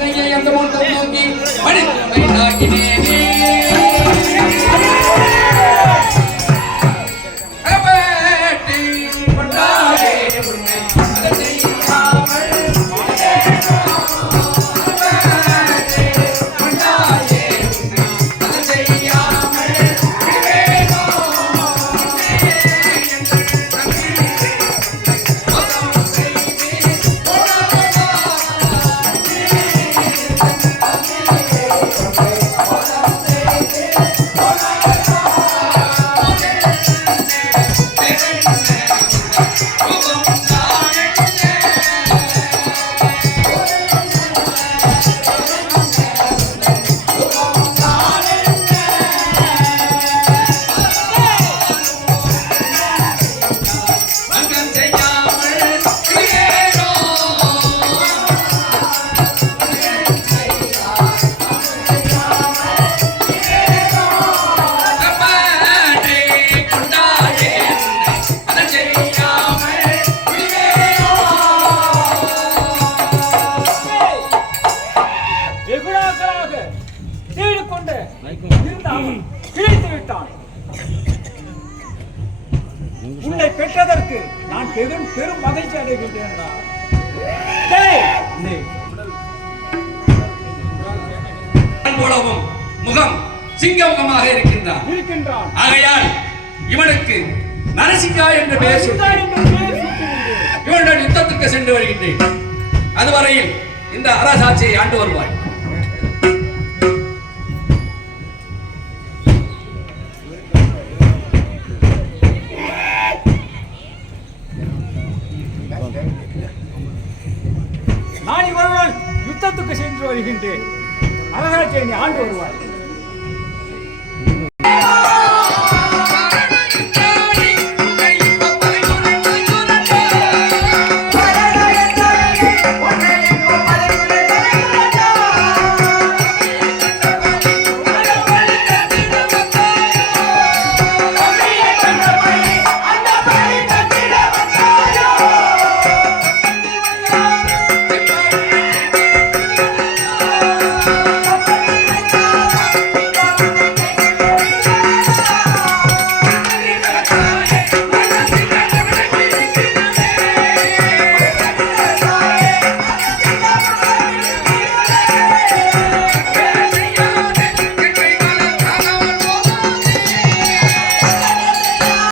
கையை அந்த மூட்டம் தூக்கி மனிதனை தாக்கினேனே. உன்னை பெற்றதற்கு நான் பெரும் மகிழ்ச்சி அடைகின்றேன். போலவும் முகம் சிங்கமுகமாக இருக்கின்றான். ஆகையால் இவனுக்கு நரசிங்கா என்ற பெயர் இவனுடன் யுத்தத்துக்கு சென்று வருகின்றேன். அதுவரையில் இந்த அரசாட்சியை ஆண்டு வருவாய். நான் இவருடன் யுத்தத்துக்கு சென்று வருகின்றேன். அரசாட்சியை நீ ஆண்டு வருவாய்.